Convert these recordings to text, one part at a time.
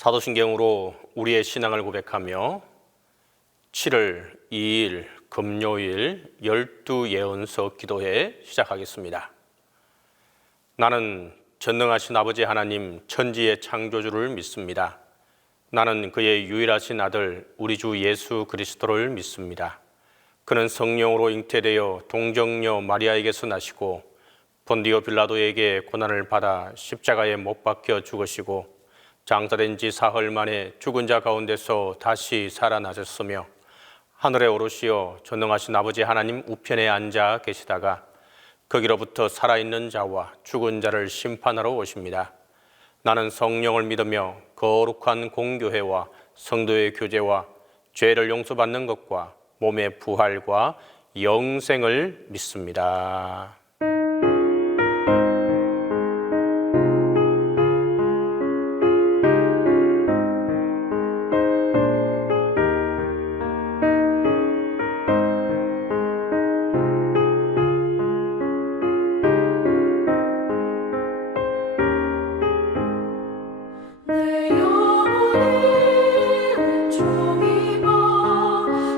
사도신경으로 우리의 신앙을 고백하며 7월 2일 금요일 12예언서 기도회 시작하겠습니다. 나는 전능하신 아버지 하나님 천지의 창조주를 믿습니다. 나는 그의 유일하신 아들 우리 주 예수 그리스도를 믿습니다. 그는 성령으로 잉태되어 동정녀 마리아에게서 나시고 본디오 빌라도에게 고난을 받아 십자가에 못 박혀 죽으시고 장사된 지 사흘 만에 죽은 자 가운데서 다시 살아나셨으며 하늘에 오르시어 전능하신 아버지 하나님 우편에 앉아 계시다가 거기로부터 살아있는 자와 죽은 자를 심판하러 오십니다. 나는 성령을 믿으며 거룩한 공교회와 성도의 교제와 죄를 용서받는 것과 몸의 부활과 영생을 믿습니다.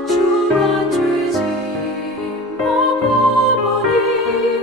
주와 죄짐 모고 보니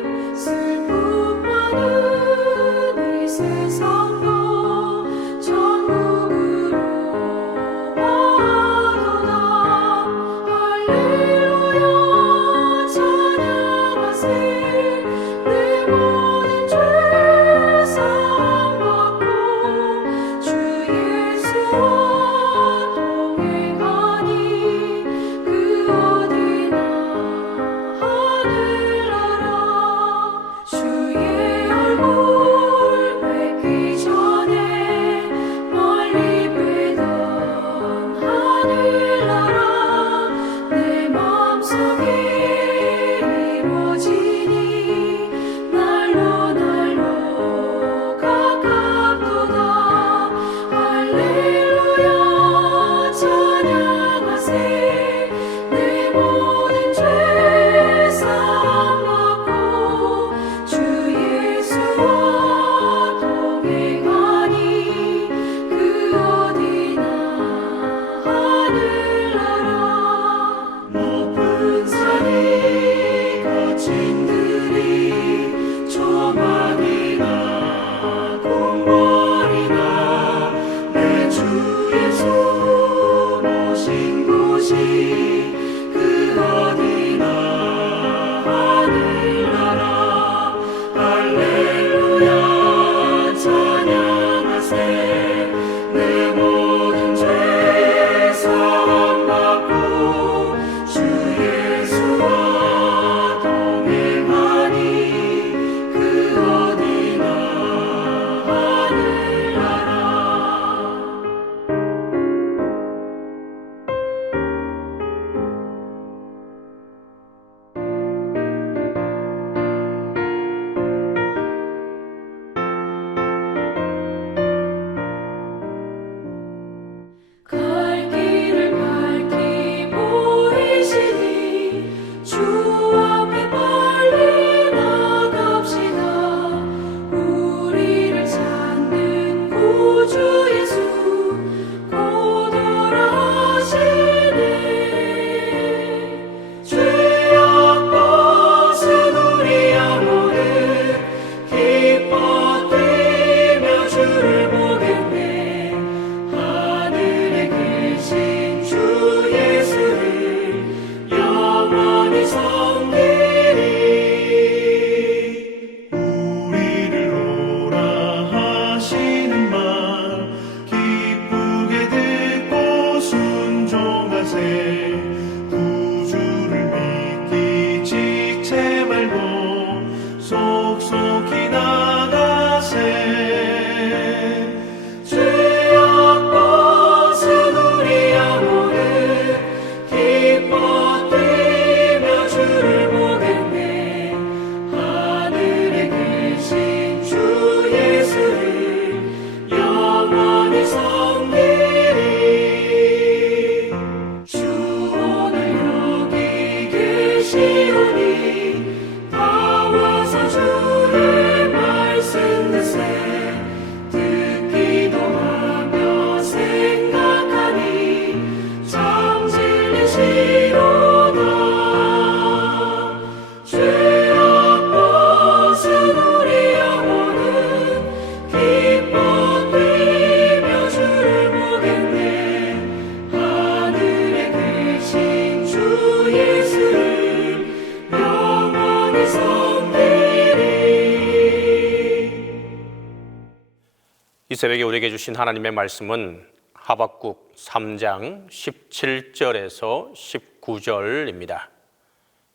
새벽에 우리에게 주신 하나님의 말씀은 하박국 3장 17절에서 19절입니다.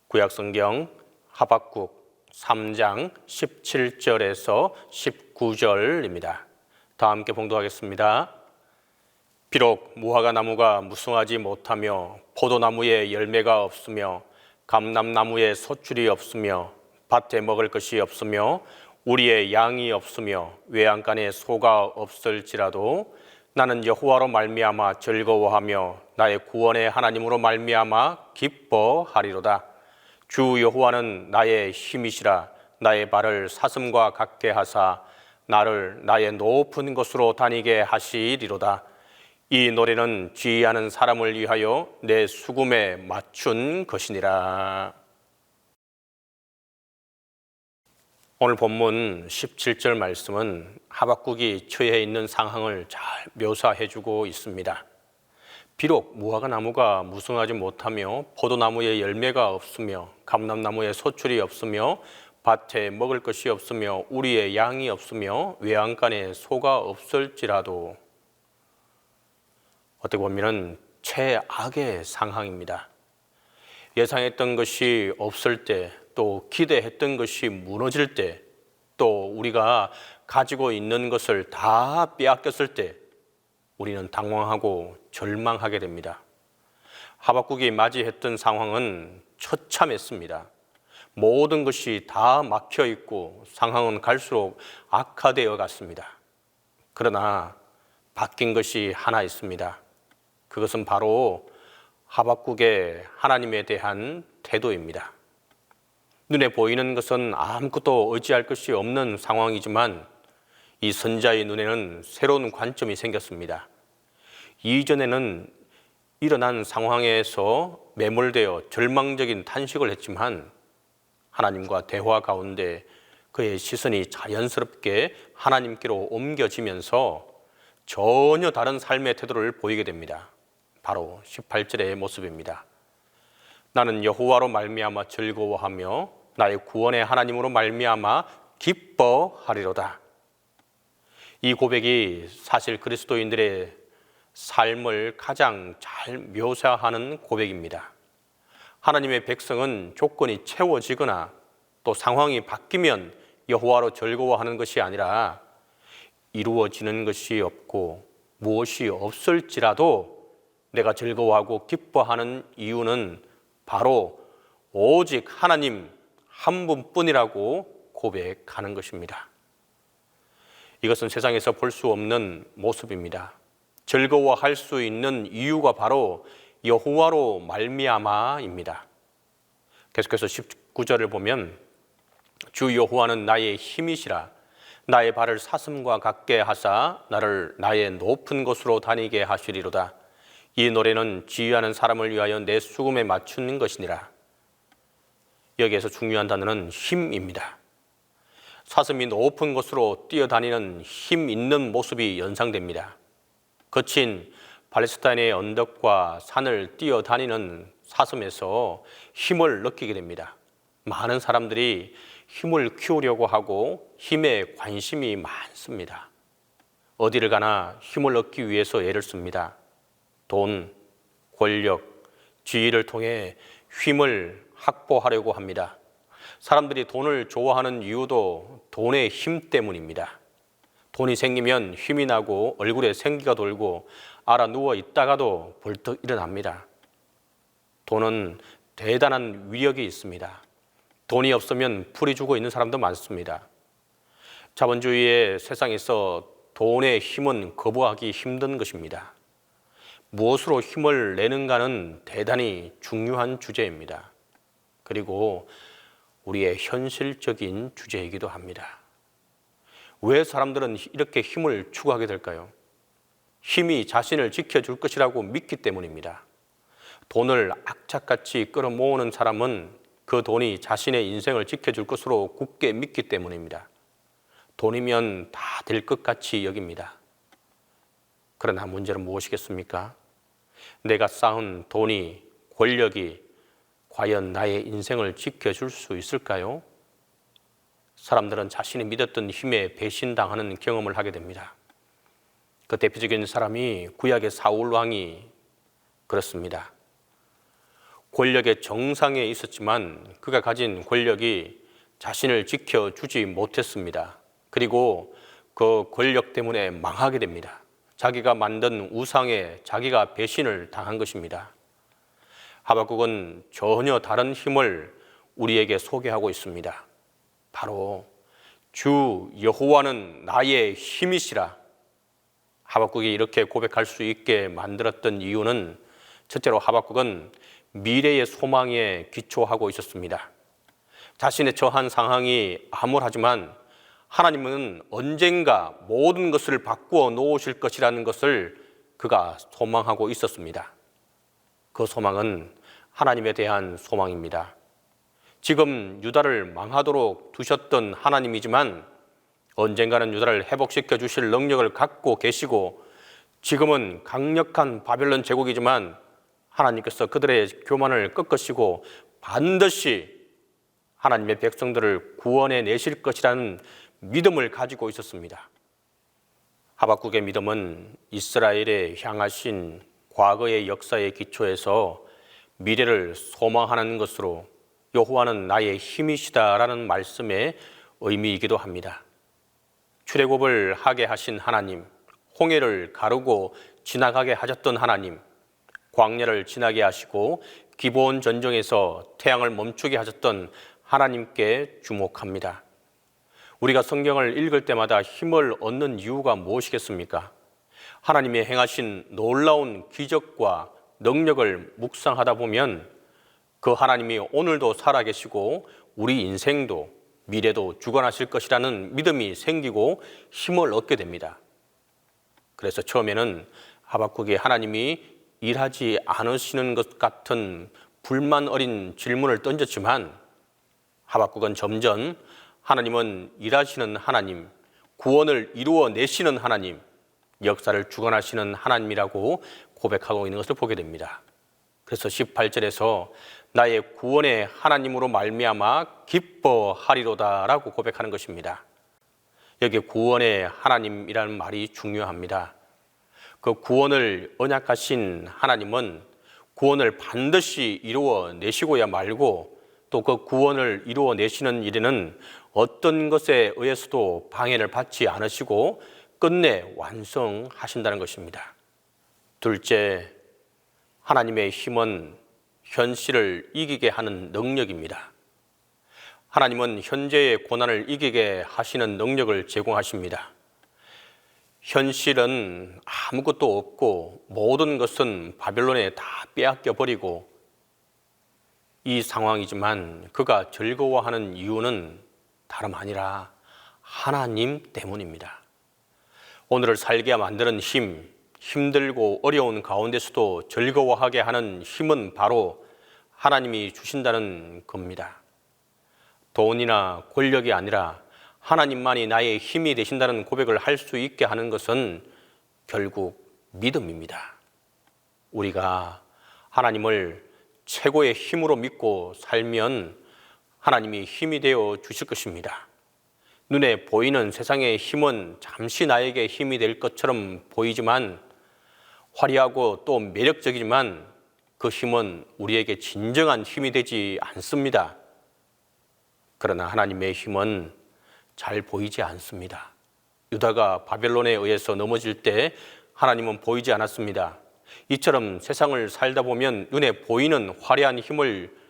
구약성경 하박국 3장 17절에서 19절입니다. 다 함께 봉독하겠습니다. 비록 무화과 나무가 무성하지 못하며 포도나무에 열매가 없으며 감람나무에 소출이 없으며 밭에 먹을 것이 없으며 우리의 양이 없으며 외양간에 소가 없을지라도 나는 여호와로 말미암아 즐거워하며 나의 구원의 하나님으로 말미암아 기뻐하리로다. 주 여호와는 나의 힘이시라. 나의 발을 사슴과 같게 하사 나를 나의 높은 곳으로 다니게 하시리로다. 이 노래는 지혜하는 사람을 위하여 내 수금에 맞춘 것이니라. 오늘 본문 17절 말씀은 하박국이 처해 있는 상황을 잘 묘사해 주고 있습니다. 비록 무화과 나무가 무성하지 못하며 포도나무에 열매가 없으며 감람나무에 소출이 없으며 밭에 먹을 것이 없으며 우리의 양이 없으며 외양간에 소가 없을지라도, 어떻게 보면 최악의 상황입니다. 예상했던 것이 없을 때, 또 기대했던 것이 무너질 때, 또 우리가 가지고 있는 것을 다 빼앗겼을 때 우리는 당황하고 절망하게 됩니다. 하박국이 맞이했던 상황은 처참했습니다. 모든 것이 다 막혀 있고 상황은 갈수록 악화되어 갔습니다. 그러나 바뀐 것이 하나 있습니다. 그것은 바로 하박국의 하나님에 대한 태도입니다. 눈에 보이는 것은 아무것도 의지할 것이 없는 상황이지만 이 선자의 눈에는 새로운 관점이 생겼습니다. 이전에는 일어난 상황에서 매몰되어 절망적인 탄식을 했지만 하나님과 대화 가운데 그의 시선이 자연스럽게 하나님께로 옮겨지면서 전혀 다른 삶의 태도를 보이게 됩니다. 바로 18절의 모습입니다. 나는 여호와로 말미암아 즐거워하며 나의 구원의 하나님으로 말미암아 기뻐하리로다. 이 고백이 사실 그리스도인들의 삶을 가장 잘 묘사하는 고백입니다. 하나님의 백성은 조건이 채워지거나 또 상황이 바뀌면 여호와로 즐거워하는 것이 아니라 이루어지는 것이 없고 무엇이 없을지라도 내가 즐거워하고 기뻐하는 이유는 바로 오직 하나님 한 분뿐이라고 고백하는 것입니다. 이것은 세상에서 볼 수 없는 모습입니다. 즐거워할 수 있는 이유가 바로 여호와로 말미암아입니다. 계속해서 19절을 보면 주 여호와는 나의 힘이시라. 나의 발을 사슴과 같게 하사 나를 나의 높은 곳으로 다니게 하시리로다. 이 노래는 지휘하는 사람을 위하여 내 수금에 맞추는 것이니라. 여기에서 중요한 단어는 힘입니다. 사슴이 높은 곳으로 뛰어다니는 힘 있는 모습이 연상됩니다. 거친 팔레스타인의 언덕과 산을 뛰어다니는 사슴에서 힘을 느끼게 됩니다. 많은 사람들이 힘을 키우려고 하고 힘에 관심이 많습니다. 어디를 가나 힘을 얻기 위해서 애를 씁니다. 돈, 권력, 지위를 통해 힘을 확보하려고 합니다. 사람들이 돈을 좋아하는 이유도 돈의 힘 때문입니다. 돈이 생기면 힘이 나고 얼굴에 생기가 돌고 알아 누워 있다가도 벌떡 일어납니다. 돈은 대단한 위력이 있습니다. 돈이 없으면 풀이 죽어 있는 사람도 많습니다. 자본주의의 세상에서 돈의 힘은 거부하기 힘든 것입니다. 무엇으로 힘을 내는가는 대단히 중요한 주제입니다. 그리고 우리의 현실적인 주제이기도 합니다. 왜 사람들은 이렇게 힘을 추구하게 될까요? 힘이 자신을 지켜줄 것이라고 믿기 때문입니다. 돈을 악착같이 끌어모으는 사람은 그 돈이 자신의 인생을 지켜줄 것으로 굳게 믿기 때문입니다. 돈이면 다 될 것 같이 여깁니다. 그러나 문제는 무엇이겠습니까? 내가 쌓은 돈이, 권력이 과연 나의 인생을 지켜줄 수 있을까요? 사람들은 자신이 믿었던 힘에 배신당하는 경험을 하게 됩니다. 그 대표적인 사람이 구약의 사울 왕이 그렇습니다. 권력의 정상에 있었지만 그가 가진 권력이 자신을 지켜주지 못했습니다. 그리고 그 권력 때문에 망하게 됩니다. 자기가 만든 우상에 자기가 배신을 당한 것입니다. 하박국은 전혀 다른 힘을 우리에게 소개하고 있습니다. 바로 주 여호와는 나의 힘이시라. 하박국이 이렇게 고백할 수 있게 만들었던 이유는 첫째로 하박국은 미래의 소망에 기초하고 있었습니다. 자신의 처한 상황이 암울하지만 하나님은 언젠가 모든 것을 바꾸어 놓으실 것이라는 것을 그가 소망하고 있었습니다. 그 소망은 하나님에 대한 소망입니다. 지금 유다를 망하도록 두셨던 하나님이지만 언젠가는 유다를 회복시켜 주실 능력을 갖고 계시고 지금은 강력한 바벨론 제국이지만 하나님께서 그들의 교만을 꺾으시고 반드시 하나님의 백성들을 구원해 내실 것이라는 믿음을 가지고 있었습니다. 하박국의 믿음은 이스라엘에 향하신 과거의 역사의 기초에서 미래를 소망하는 것으로 여호와는 나의 힘이시다라는 말씀의 의미이기도 합니다. 출애굽을 하게 하신 하나님, 홍해를 가르고 지나가게 하셨던 하나님, 광야를 지나게 하시고 기브온 전쟁에서 태양을 멈추게 하셨던 하나님께 주목합니다. 우리가 성경을 읽을 때마다 힘을 얻는 이유가 무엇이겠습니까? 하나님이 행하신 놀라운 기적과 능력을 묵상하다 보면 그 하나님이 오늘도 살아계시고 우리 인생도 미래도 주관하실 것이라는 믿음이 생기고 힘을 얻게 됩니다. 그래서 처음에는 하박국이 하나님이 일하지 않으시는 것 같은 불만 어린 질문을 던졌지만 하박국은 점점 하나님은 일하시는 하나님, 구원을 이루어 내시는 하나님, 역사를 주관하시는 하나님이라고 고백하고 있는 것을 보게 됩니다. 그래서 18절에서 나의 구원의 하나님으로 말미암아 기뻐하리로다라고 고백하는 것입니다. 여기 구원의 하나님이라는 말이 중요합니다. 그 구원을 언약하신 하나님은 구원을 반드시 이루어 내시고야 말고 또 그 구원을 이루어 내시는 일에는 어떤 것에 의해서도 방해를 받지 않으시고 끝내 완성하신다는 것입니다. 둘째, 하나님의 힘은 현실을 이기게 하는 능력입니다. 하나님은 현재의 고난을 이기게 하시는 능력을 제공하십니다. 현실은 아무것도 없고 모든 것은 바벨론에 다 빼앗겨 버리고 이 상황이지만 그가 즐거워하는 이유는 다름 아니라 하나님 때문입니다. 오늘을 살게 만드는 힘, 힘들고 어려운 가운데서도 즐거워하게 하는 힘은 바로 하나님이 주신다는 겁니다. 돈이나 권력이 아니라 하나님만이 나의 힘이 되신다는 고백을 할 수 있게 하는 것은 결국 믿음입니다. 우리가 하나님을 최고의 힘으로 믿고 살면 하나님이 힘이 되어 주실 것입니다. 눈에 보이는 세상의 힘은 잠시 나에게 힘이 될 것처럼 보이지만 화려하고 또 매력적이지만 그 힘은 우리에게 진정한 힘이 되지 않습니다. 그러나 하나님의 힘은 잘 보이지 않습니다. 유다가 바벨론에 의해서 넘어질 때 하나님은 보이지 않았습니다. 이처럼 세상을 살다 보면 눈에 보이는 화려한 힘을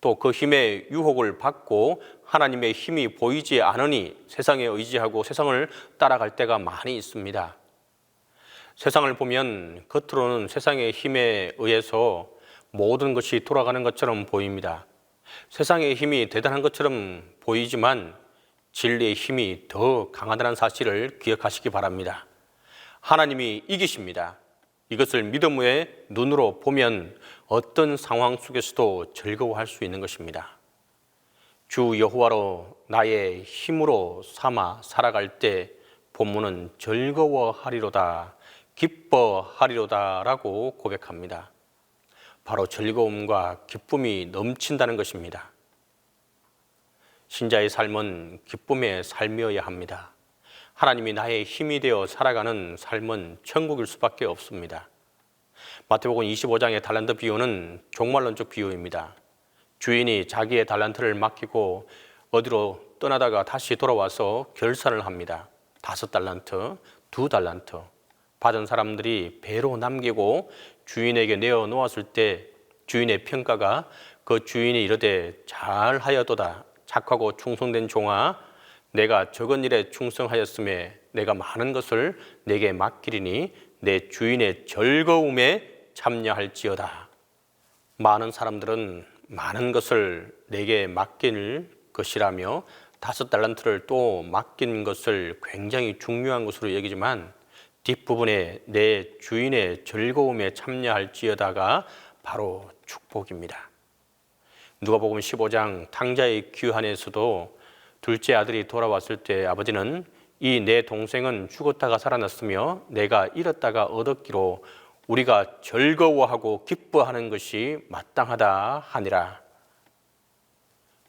또 그 힘의 유혹을 받고 하나님의 힘이 보이지 않으니 세상에 의지하고 세상을 따라갈 때가 많이 있습니다. 세상을 보면 겉으로는 세상의 힘에 의해서 모든 것이 돌아가는 것처럼 보입니다. 세상의 힘이 대단한 것처럼 보이지만 진리의 힘이 더 강하다는 사실을 기억하시기 바랍니다. 하나님이 이기십니다. 이것을 믿음의 눈으로 보면 어떤 상황 속에서도 즐거워할 수 있는 것입니다. 주 여호와로 나의 힘으로 삼아 살아갈 때 본문은 즐거워하리로다, 기뻐하리로다라고 고백합니다. 바로 즐거움과 기쁨이 넘친다는 것입니다. 신자의 삶은 기쁨의 삶이어야 합니다. 하나님이 나의 힘이 되어 살아가는 삶은 천국일 수밖에 없습니다. 마태복음 25장의 달란트 비유는 종말론적 비유입니다. 주인이 자기의 달란트를 맡기고 어디로 떠나다가 다시 돌아와서 결산을 합니다. 5달란트, 2달란트. 받은 사람들이 배로 남기고 주인에게 내어놓았을 때 주인의 평가가 그 주인이 이르되 잘하였도다. 착하고 충성된 종아, 내가 적은 일에 충성하였음에 내가 많은 것을 내게 맡기리니 내 주인의 즐거움에 참여할지어다. 많은 사람들은 많은 것을 내게 맡길 것이라며 5달란트를 또 맡긴 것을 굉장히 중요한 것으로 여기지만 뒷부분에 내 주인의 즐거움에 참여할지어다가 바로 축복입니다. 누가복음 15장 탕자의 귀환에서도 둘째 아들이 돌아왔을 때 아버지는 이 내 동생은 죽었다가 살아났으며 내가 잃었다가 얻었기로 우리가 즐거워하고 기뻐하는 것이 마땅하다 하니라.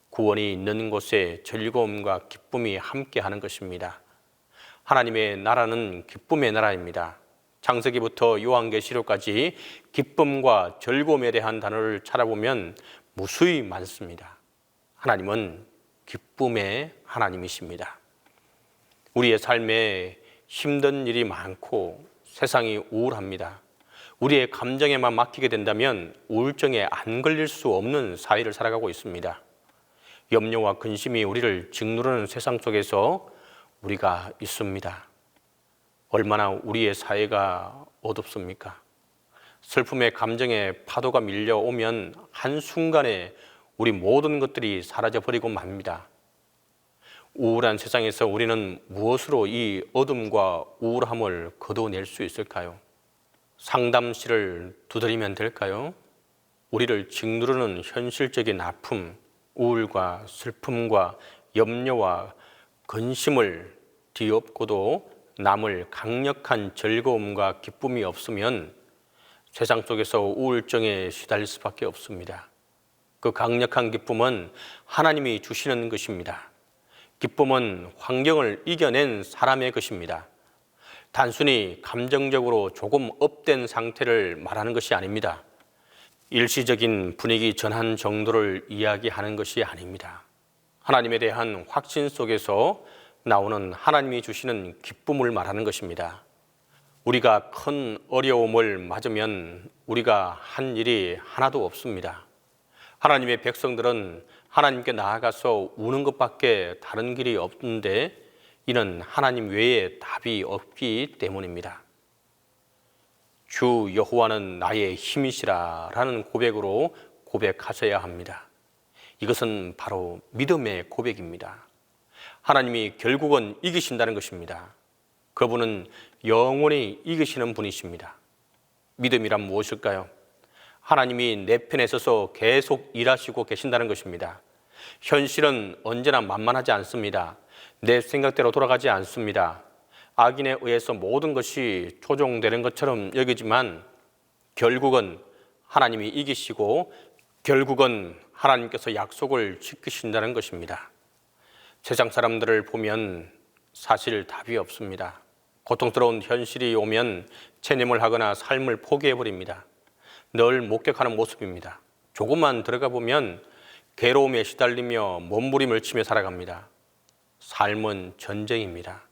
구원이 있는 곳에 즐거움과 기쁨이 함께하는 것입니다. 하나님의 나라는 기쁨의 나라입니다. 창세기부터 요한계시록까지 기쁨과 즐거움에 대한 단어를 찾아보면 무수히 많습니다. 하나님은 기쁨의 하나님이십니다. 우리의 삶에 힘든 일이 많고 세상이 우울합니다. 우리의 감정에만 맡기게 된다면 우울증에 안 걸릴 수 없는 사회를 살아가고 있습니다. 염려와 근심이 우리를 짓누르는 세상 속에서 우리가 있습니다. 얼마나 우리의 사회가 어둡습니까? 슬픔의 감정에 파도가 밀려오면 한순간에 우리 모든 것들이 사라져버리고 맙니다. 우울한 세상에서 우리는 무엇으로 이 어둠과 우울함을 거둬낼 수 있을까요? 상담실을 두드리면 될까요? 우리를 짓누르는 현실적인 아픔, 우울과 슬픔과 염려와 근심을 뒤엎고도 남을 강력한 즐거움과 기쁨이 없으면 세상 속에서 우울증에 시달릴 수밖에 없습니다. 그 강력한 기쁨은 하나님이 주시는 것입니다. 기쁨은 환경을 이겨낸 사람의 것입니다. 단순히 감정적으로 조금 업된 상태를 말하는 것이 아닙니다. 일시적인 분위기 전환 정도를 이야기하는 것이 아닙니다. 하나님에 대한 확신 속에서 나오는 하나님이 주시는 기쁨을 말하는 것입니다. 우리가 큰 어려움을 맞으면 우리가 한 일이 하나도 없습니다. 하나님의 백성들은 하나님께 나아가서 우는 것밖에 다른 길이 없는데 이는 하나님 외에 답이 없기 때문입니다. 주 여호와는 나의 힘이시라 라는 고백으로 고백하셔야 합니다. 이것은 바로 믿음의 고백입니다. 하나님이 결국은 이기신다는 것입니다. 그분은 영원히 이기시는 분이십니다. 믿음이란 무엇일까요? 하나님이 내 편에 서서 계속 일하시고 계신다는 것입니다. 현실은 언제나 만만하지 않습니다. 내 생각대로 돌아가지 않습니다. 악인에 의해서 모든 것이 조종되는 것처럼 여기지만 결국은 하나님이 이기시고 결국은 하나님께서 약속을 지키신다는 것입니다. 세상 사람들을 보면 사실 답이 없습니다. 고통스러운 현실이 오면 체념을 하거나 삶을 포기해버립니다. 늘 목격하는 모습입니다. 조금만 들어가 보면 괴로움에 시달리며 몸부림을 치며 살아갑니다. 삶은 전쟁입니다.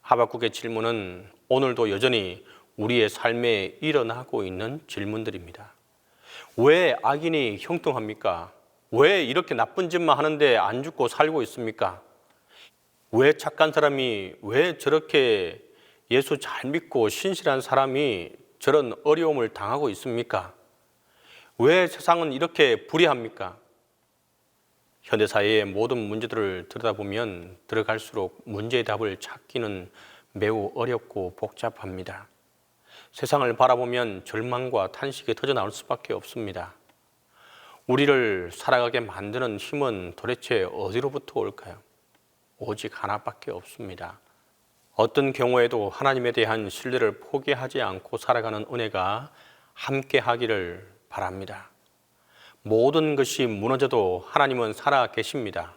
하박국의 질문은 오늘도 여전히 우리의 삶에 일어나고 있는 질문들입니다. 왜 악인이 형통합니까? 왜 이렇게 나쁜 짓만 하는데 안 죽고 살고 있습니까? 왜 착한 사람이, 왜 저렇게 예수 잘 믿고 신실한 사람이 저런 어려움을 당하고 있습니까? 왜 세상은 이렇게 불의합니까? 현대사회의 모든 문제들을 들여다보면 들어갈수록 문제의 답을 찾기는 매우 어렵고 복잡합니다. 세상을 바라보면 절망과 탄식이 터져나올 수밖에 없습니다. 우리를 살아가게 만드는 힘은 도대체 어디로부터 올까요? 오직 하나밖에 없습니다. 어떤 경우에도 하나님에 대한 신뢰를 포기하지 않고 살아가는 은혜가 함께 하기를 바랍니다. 모든 것이 무너져도 하나님은 살아 계십니다.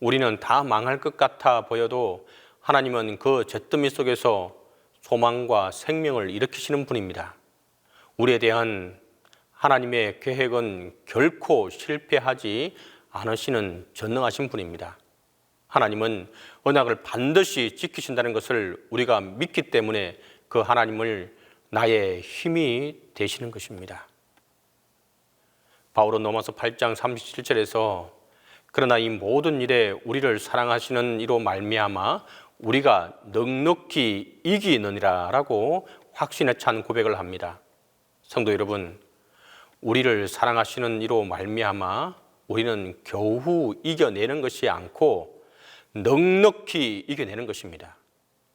우리는 다 망할 것 같아 보여도 하나님은 그 잿더미 속에서 소망과 생명을 일으키시는 분입니다. 우리에 대한 하나님의 계획은 결코 실패하지 않으시는 전능하신 분입니다. 하나님은 언약을 반드시 지키신다는 것을 우리가 믿기 때문에 그 하나님을 나의 힘이 되시는 것입니다. 바울은 로마서 8장 37절에서 그러나 이 모든 일에 우리를 사랑하시는 이로 말미암아 우리가 넉넉히 이기느니라 라고 확신에 찬 고백을 합니다. 성도 여러분, 우리를 사랑하시는 이로 말미암아 우리는 겨우 이겨내는 것이 않고 넉넉히 이겨내는 것입니다.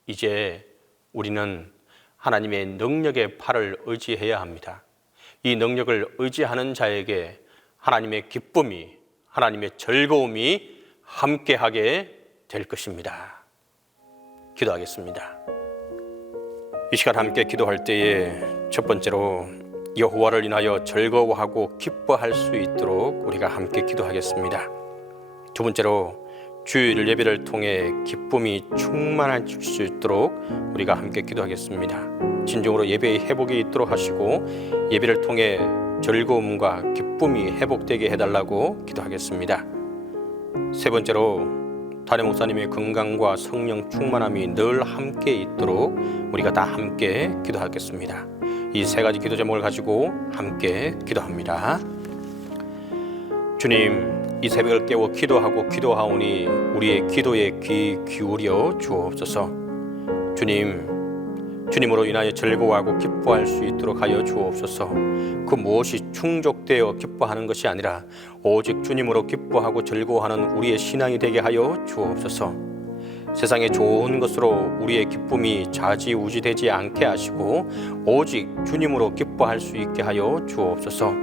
이제 우리는 하나님의 능력의 팔을 의지해야 합니다. 이 능력을 의지하는 자에게 하나님의 기쁨이, 하나님의 즐거움이 함께하게 될 것입니다. 기도하겠습니다. 이 시간 함께 기도할 때에 첫 번째로 여호와를 인하여 즐거워하고 기뻐할 수 있도록 우리가 함께 기도하겠습니다. 두 번째로 주일 예배를 통해 기쁨이 충만할 수 있도록 우리가 함께 기도하겠습니다. 진정으로 예배의 회복이 있도록 하시고 예배를 통해 즐거움과 기쁨이 회복되게 해달라고 기도하겠습니다. 세 번째로 담임 목사님의 건강과 성령 충만함이 늘 함께 있도록 우리가 다 함께 기도하겠습니다. 이 세 가지 기도 제목을 가지고 함께 기도합니다. 주님, 이 새벽을 깨워 기도하고 기도하오니 우리의 기도에 귀 기울여 주옵소서. 주님으로 인하여 즐거워하고 기뻐할 수 있도록 하여 주옵소서. 그 무엇이 충족되어 기뻐하는 것이 아니라 오직 주님으로 기뻐하고 즐거워하는 우리의 신앙이 되게 하여 주옵소서. 세상의 좋은 것으로 우리의 기쁨이 좌지우지되지 않게 하시고 오직 주님으로 기뻐할 수 있게 하여 주옵소서.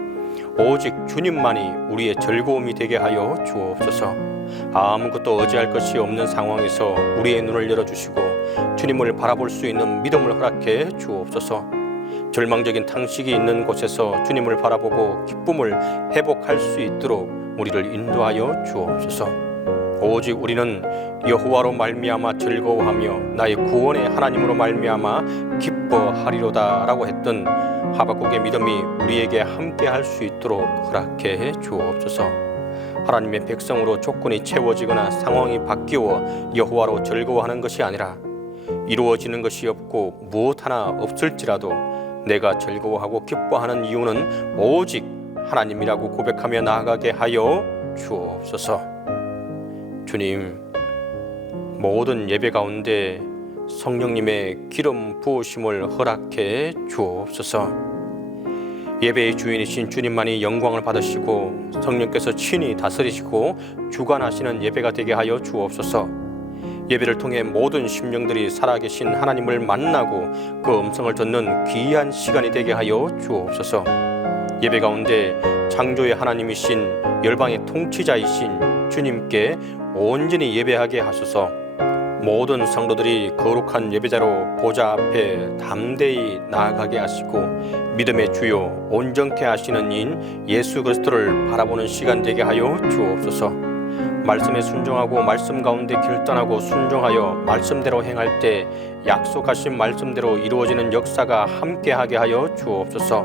오직 주님만이 우리의 즐거움이 되게 하여 주옵소서. 아무것도 의지할 것이 없는 상황에서 우리의 눈을 열어주시고 주님을 바라볼 수 있는 믿음을 허락해 주옵소서. 절망적인 탄식이 있는 곳에서 주님을 바라보고 기쁨을 회복할 수 있도록 우리를 인도하여 주옵소서. 오직 우리는 여호와로 말미암아 즐거워하며 나의 구원의 하나님으로 말미암아 기뻐하리로다 라고 했던 하박국의 믿음이 우리에게 함께 할 수 있도록 허락해 주옵소서. 하나님의 백성으로 조건이 채워지거나 상황이 바뀌어 여호와로 즐거워하는 것이 아니라 이루어지는 것이 없고 무엇 하나 없을지라도 내가 즐거워하고 기뻐하는 이유는 오직 하나님이라고 고백하며 나아가게 하여 주옵소서. 주님, 모든 예배 가운데 성령님의 기름 부으심을 허락해 주옵소서. 예배의 주인이신 주님만이 영광을 받으시고 성령께서 친히 다스리시고 주관하시는 예배가 되게 하여 주옵소서. 예배를 통해 모든 심령들이 살아계신 하나님을 만나고 그 음성을 듣는 귀한 시간이 되게 하여 주옵소서. 예배 가운데 창조의 하나님이신 열방의 통치자이신 주님께 온전히 예배하게 하소서. 모든 성도들이 거룩한 예배자로 보좌 앞에 담대히 나아가게 하시고 믿음의 주요 온전케 하시는 이인 예수 그리스도를 바라보는 시간 되게 하여 주옵소서. 말씀에 순종하고 말씀 가운데 결단하고 순종하여 말씀대로 행할 때 약속하신 말씀대로 이루어지는 역사가 함께하게 하여 주옵소서.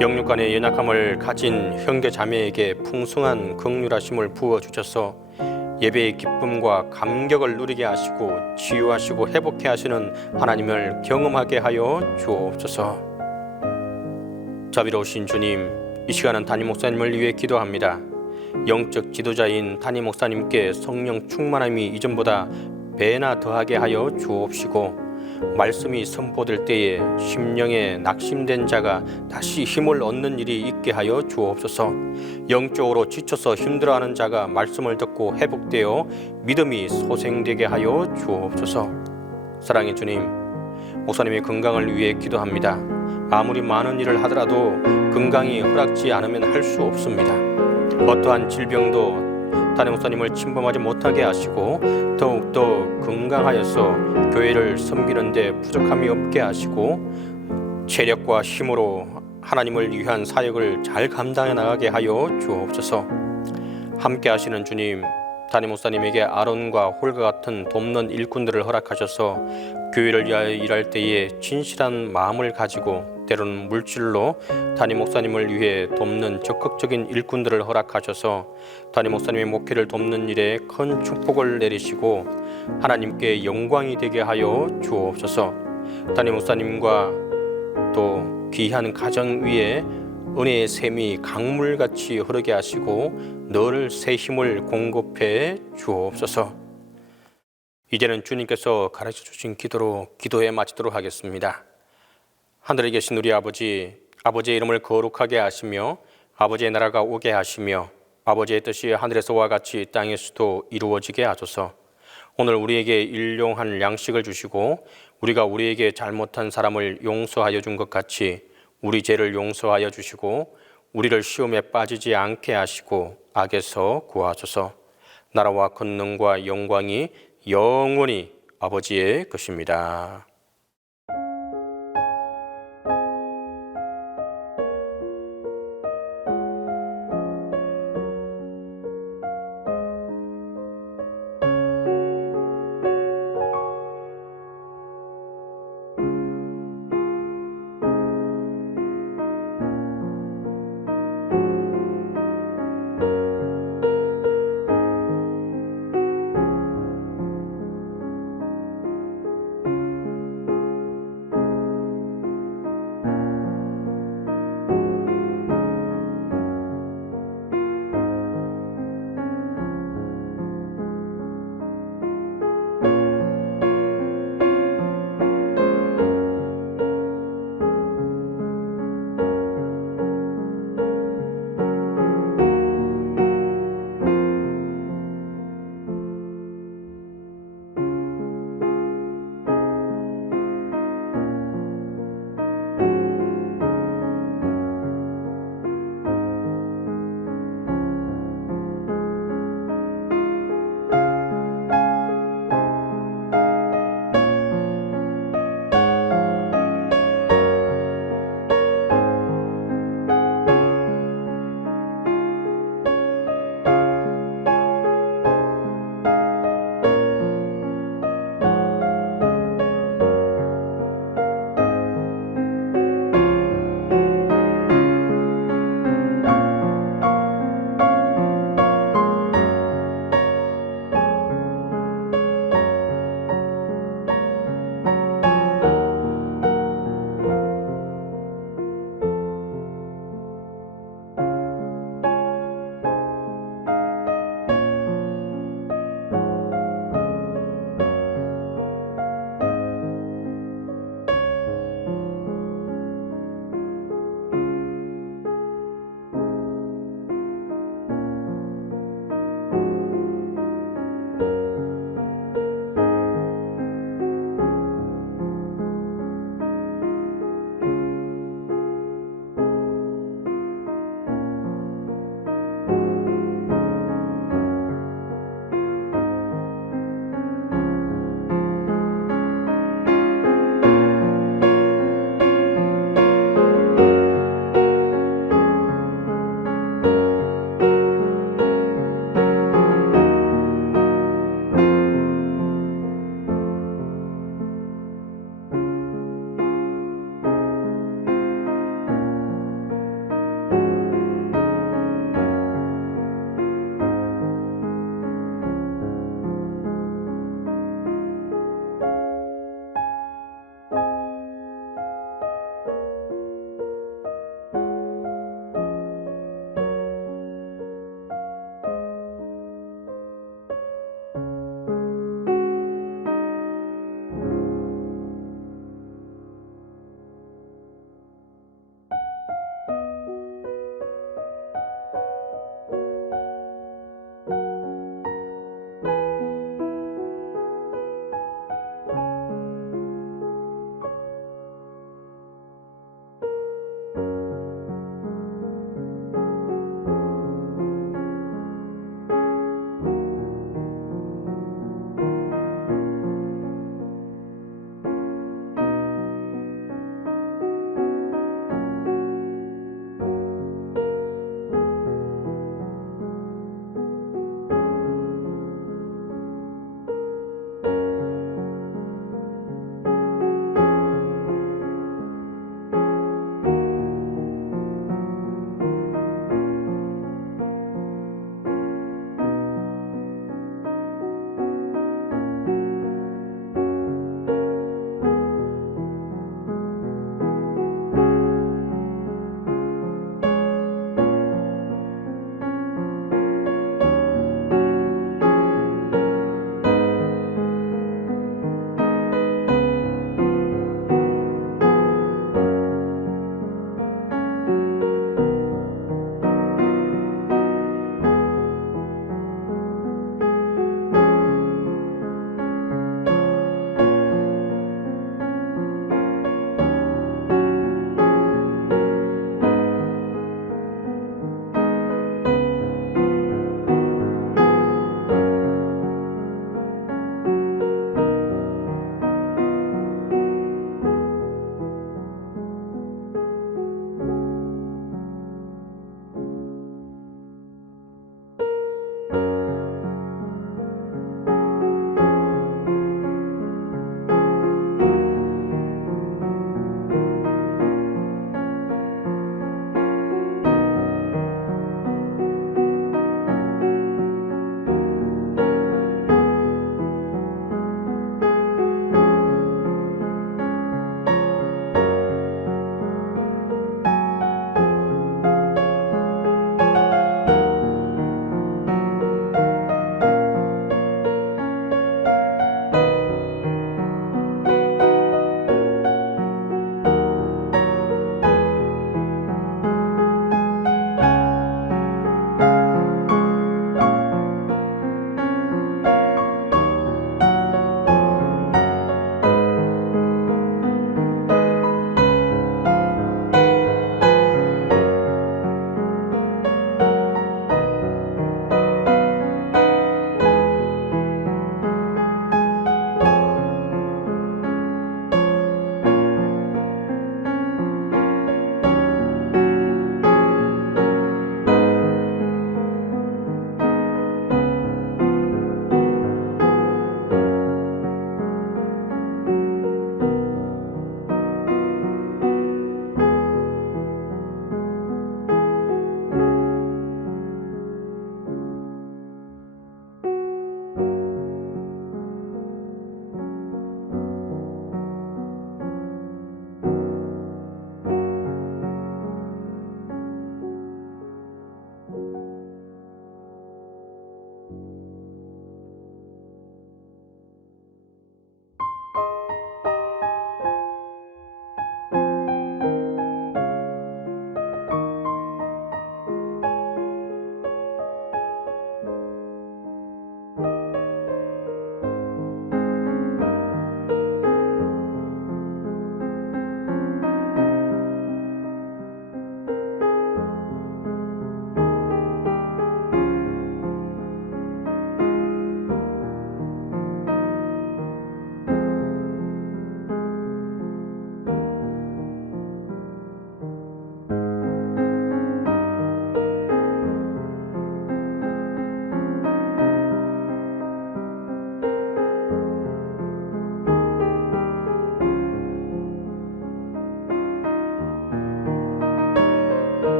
영육 간의 연약함을 가진 형제 자매에게 풍성한 긍휼하심을 부어주셔서 예배의 기쁨과 감격을 누리게 하시고 치유하시고 회복해 하시는 하나님을 경험하게 하여 주옵소서. 자비로우신 주님, 이 시간은 담임 목사님을 위해 기도합니다. 영적 지도자인 담임 목사님께 성령 충만함이 이전보다 배나 더하게 하여 주옵시고 말씀이 선포될 때에 심령에 낙심된 자가 다시 힘을 얻는 일이 있게 하여 주옵소서. 영적으로 지쳐서 힘들어하는 자가 말씀을 듣고 회복되어 믿음이 소생되게 하여 주옵소서. 사랑의 주님, 목사님의 건강을 위해 기도합니다. 아무리 많은 일을 하더라도 건강이 허락지 않으면 할 수 없습니다. 어떠한 질병도 담임 목사님을 침범하지 못하게 하시고 더욱더 건강하여서 교회를 섬기는 데 부족함이 없게 하시고 체력과 힘으로 하나님을 위한 사역을 잘 감당해 나가게 하여 주옵소서. 함께 하시는 주님, 담임 목사님에게 아론과 홀과 같은 돕는 일꾼들을 허락하셔서 교회를 위하여 일할 때에 진실한 마음을 가지고 때로는 물질로 담임 목사님을 위해 돕는 적극적인 일꾼들을 허락하셔서 담임 목사님의 목회를 돕는 일에 큰 축복을 내리시고 하나님께 영광이 되게 하여 주옵소서. 담임 목사님과 또 귀한 가정 위에 은혜의 샘이 강물같이 흐르게 하시고 늘 새 힘을 공급해 주옵소서. 이제는 주님께서 가르쳐 주신 기도로 기도에 마치도록 하겠습니다. 하늘에 계신 우리 아버지, 아버지의 이름을 거룩하게 하시며 아버지의 나라가 오게 하시며 아버지의 뜻이 하늘에서와 같이 땅에서도 이루어지게 하소서. 오늘 우리에게 일용할 양식을 주시고 우리가 우리에게 잘못한 사람을 용서하여 준 것 같이 우리 죄를 용서하여 주시고 우리를 시험에 빠지지 않게 하시고 악에서 구하소서. 나라와 권능과 영광이 영원히 아버지의 것입니다.